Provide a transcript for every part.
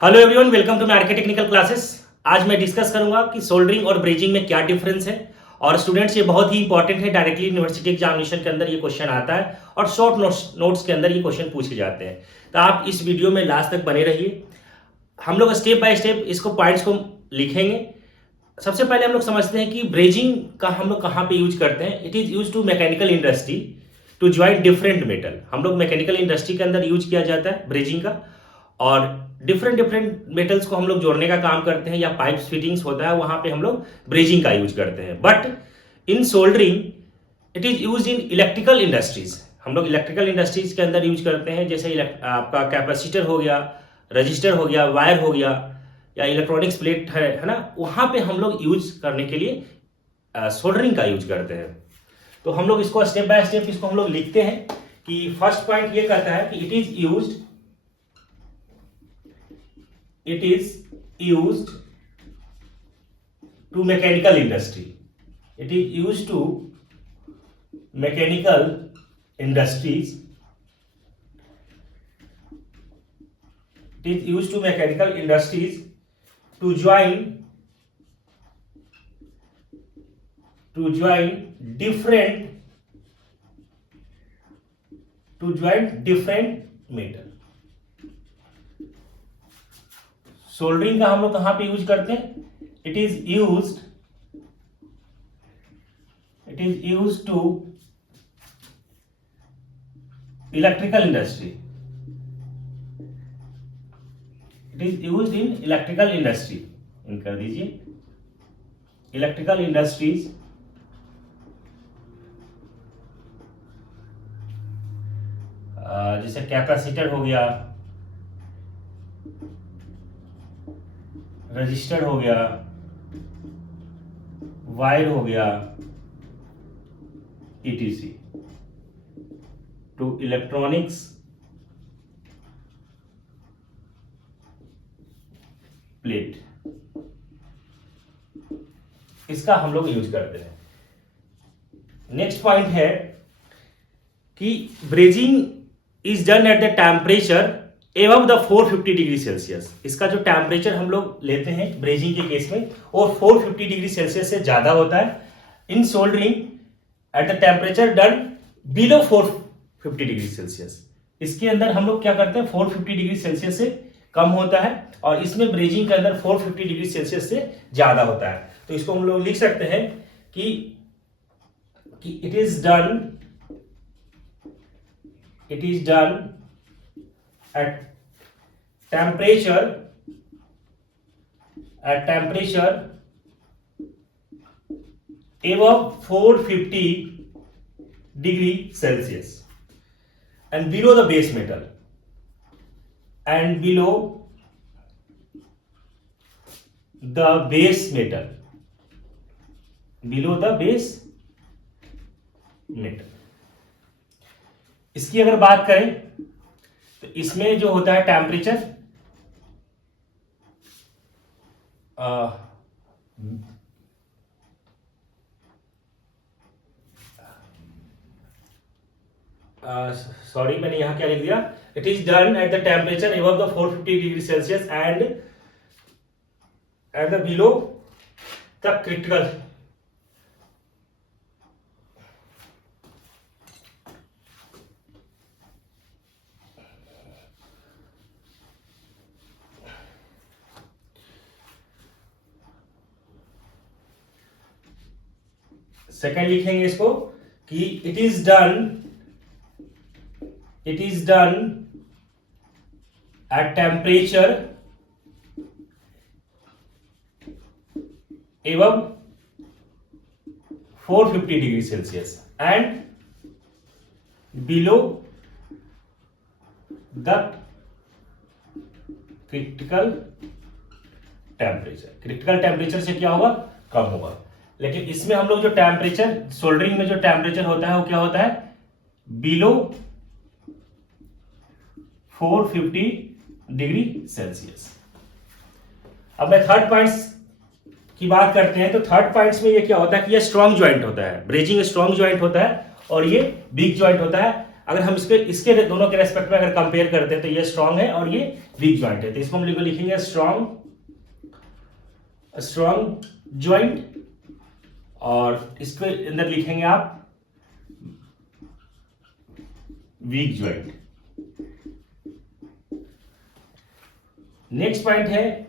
Hello everyone, welcome to my RK technical classes. आज मैं discuss करूंगा कि सोल्डरिंग और ब्रेजिंग में क्या डिफरेंस है। और स्टूडेंट्स, ये बहुत ही इंपॉर्टेंट है। डायरेक्टली यूनिवर्सिटी एग्जामिनेशन के अंदर ये क्वेश्चन आता है और शॉर्ट नोट्स के अंदर ये क्वेश्चन पूछे जाते हैं। तो आप इस वीडियो में लास्ट तक बने रहिए। हम लोग स्टेप बाय स्टेप इसको पॉइंट्स को लिखेंगे। सबसे पहले हम लोग समझते हैं कि ब्रेजिंग का हम लोग कहाँ पे यूज करते हैं। It is use to mechanical industry to join different metal. हम लोग मैकेनिकल इंडस्ट्री के अंदर यूज किया जाता है ब्रेजिंग का, और डिफरेंट डिफरेंट मेटल्स को हम लोग जोड़ने का काम करते हैं, या पाइप्स फिटिंग्स होता है वहां पे हम लोग ब्रेजिंग का यूज करते हैं। But in soldering it is use in electrical industries. हम लोग इलेक्ट्रिकल इंडस्ट्रीज के अंदर यूज करते हैं, जैसे आपका कैपेसिटर हो गया, रजिस्टर हो गया, वायर हो गया, या इलेक्ट्रॉनिक्स प्लेट है ना, वहां पे हम लोग यूज करने के लिए सोल्डरिंग का यूज करते हैं। तो हम लोग इसको स्टेप बाय स्टेप इसको हम लोग लिखते हैं कि फर्स्ट पॉइंट ये कहता है कि it is used to mechanical industry. It is used to mechanical industries. It is used to mechanical industries to join different metal. Soldering का हम लोग कहां पे यूज करते हैं? It is use to electrical industry. It is use in electrical industry. इन कर दीजिए, इलेक्ट्रिकल इंडस्ट्रीज जैसे कैपेसिटर हो गया, रजिस्टर हो गया, वायर हो गया, ईटीसी टू इलेक्ट्रॉनिक्स प्लेट। इसका हम लोग यूज करते हैं। नेक्स्ट पॉइंट है कि brazing is done at the temperature above the 450 degree Celsius. इसका जो टेम्परेचर हम लोग लेते हैं ब्रेजिंग के केस में वो 450 डिग्री सेल्सियस से ज्यादा होता है। In soldering at the temperature done below 450 degree Celsius. इसके अंदर हम लोग क्या करते हैं, 450 डिग्री सेल्सियस से कम होता है, और इसमें ब्रेजिंग के अंदर 450 डिग्री सेल्सियस से ज्यादा होता है। तो इसको हम लोग लिख सकते हैं कि it is done at temperature above 450 degree Celsius and below the base metal इसकी अगर बात करें तो इसमें जो होता है टेम्परेचर सॉरी, मैंने यहां क्या लिख दिया, it is done at the temperature above the 450 degree Celsius and the below the critical second लिखेंगे इसको कि it is done at temperature above 450 degree Celsius and below the critical temperature. Critical temperature से क्या होगा, कम होगा। लेकिन इसमें हम लोग जो टेम्परेचर, सोल्डरिंग में जो टेम्परेचर होता है वो क्या होता है, बिलो 450 डिग्री सेल्सियस। अब मैं थर्ड पॉइंट्स की बात करते हैं। तो थर्ड पॉइंट्स में ये क्या होता है कि ये स्ट्रॉन्ग ज्वाइंट होता है, ब्रेजिंग स्ट्रॉन्ग ज्वाइंट होता है, और ये वीक ज्वाइंट होता है। अगर हम इसके दोनों के रेस्पेक्ट में अगर कंपेयर करते हैं तो ये स्ट्रांग है और ये वीक ज्वाइंट है। तो इसको हम लिखेंगे स्ट्रांग ज्वाइंट, और इसके अंदर लिखेंगे आप वीक ज्वाइंट। नेक्स्ट पॉइंट है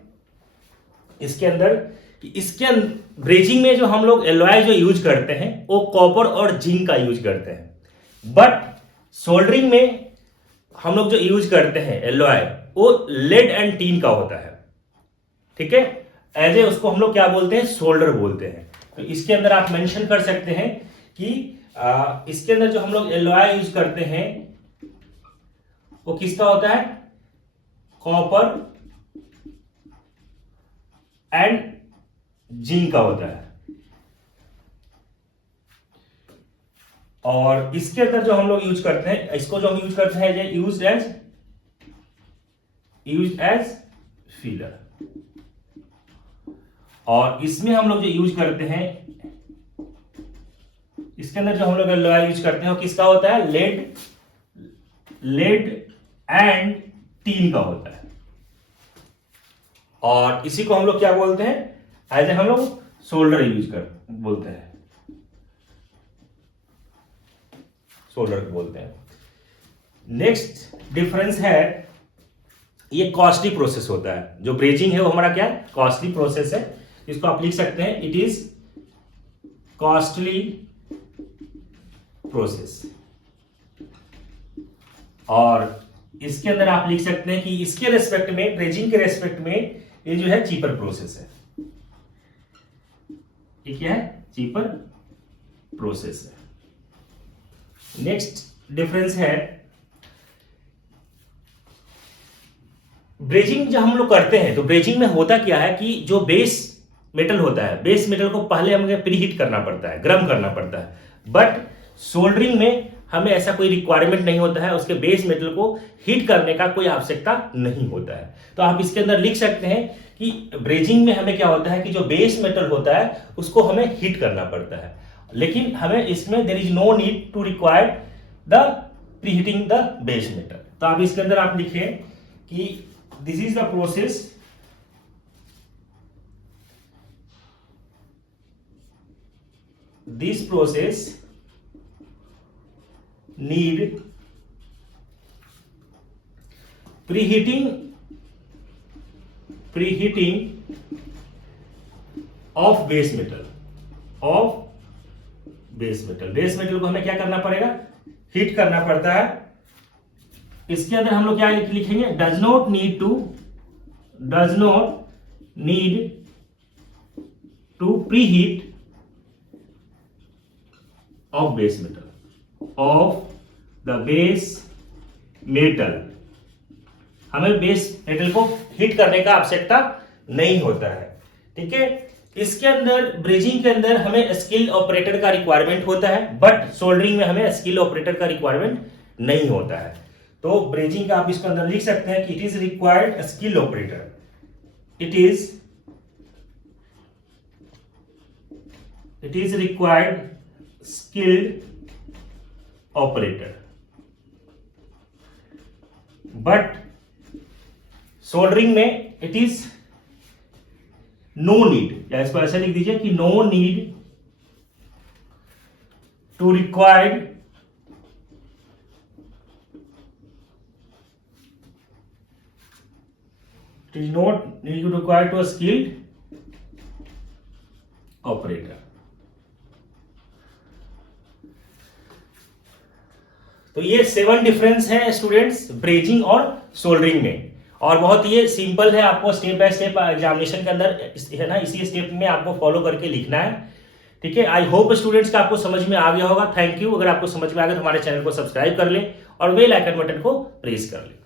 इसके अंदर कि ब्रेजिंग में जो हम लोग एलॉय जो यूज करते हैं वो कॉपर और जिंक का यूज करते हैं, बट सोल्डरिंग में हम लोग जो यूज करते हैं एलॉय वो लेड एंड टीन का होता है। ठीक है, एज ए उसको हम लोग क्या बोलते हैं, सोल्डर बोलते हैं। तो इसके अंदर आप मेंशन कर सकते हैं कि इसके अंदर जो हम लोग एलॉय यूज करते हैं वो किसका होता है, कॉपर एंड जिंक का होता है। और इसके अंदर जो हम लोग यूज करते हैं, इसको जो हम यूज करते हैं यूज एज फीलर, और इसमें हम लोग जो यूज करते हैं, इसके अंदर जो हम लोग एलॉय यूज करते हैं वो किसका होता है, लेड एंड टीन का होता है। और इसी को हम लोग क्या बोलते हैं, एज ए हम लोग सोल्डर बोलते हैं, सोल्डर बोलते हैं। नेक्स्ट डिफरेंस है, ये कॉस्टली प्रोसेस होता है। जो ब्रेजिंग है वो हमारा क्या है, कॉस्टली प्रोसेस है। इसको आप लिख सकते हैं इट इज कॉस्टली प्रोसेस। और इसके अंदर आप लिख सकते हैं कि इसके रेस्पेक्ट में, ब्रेजिंग के रेस्पेक्ट में ये जो है चीपर प्रोसेस है। ये क्या है, चीपर प्रोसेस है। नेक्स्ट डिफरेंस है, ब्रेजिंग जब हम लोग करते हैं तो ब्रेजिंग में होता क्या है कि जो बेस मेटल होता है, बेस मेटल को पहले हमें प्रीहीट करना पड़ता है, गर्म करना पड़ता है। बट सोल्डरिंग में हमें ऐसा कोई रिक्वायरमेंट नहीं होता है, उसके बेस मेटल को हीट करने का कोई आवश्यकता नहीं होता है। तो आप इसके अंदर लिख सकते हैं कि ब्रेजिंग में हमें क्या होता है कि जो बेस मेटल होता है उसको हमें हीट करना पड़ता है, लेकिन हमें इसमें there is no need to require the preheating the base metal. तो आप इसके अंदर आप लिखें कि this is the process this process need preheating of base metal, base metal को हमें क्या करना पड़ेगा, हीट करना पड़ता है। इसके अंदर हम लोग क्या लिखेंगे, does not need to preheat of base metal, हमें बेस मेटल को हीट करने का आवश्यकता नहीं होता है। ठीक है, इसके अंदर ब्रेजिंग के अंदर हमें स्किल ऑपरेटर का रिक्वायरमेंट होता है, बट सोल्डरिंग में हमें स्किल ऑपरेटर का रिक्वायरमेंट नहीं होता है। तो ब्रेजिंग का आप इसके अंदर लिख सकते हैं कि it is required skill operator, it is required skilled operator, but soldering में it is no need, या इसको ऐसा लिख दीजिए कि no need to required it is not need to require to a skilled operator। तो ये 7 डिफरेंस है स्टूडेंट्स ब्रेजिंग और सोल्डरिंग में, और बहुत ये सिंपल है, आपको स्टेप बाय स्टेप एग्जामिनेशन के अंदर है ना, इसी स्टेप में आपको फॉलो करके लिखना है। ठीक है, आई होप स्टूडेंट्स का आपको समझ में आ गया होगा। Thank you. अगर आपको समझ में आ गया तो हमारे चैनल को सब्सक्राइब कर ले और बेल आइकन बटन को प्रेस कर ले।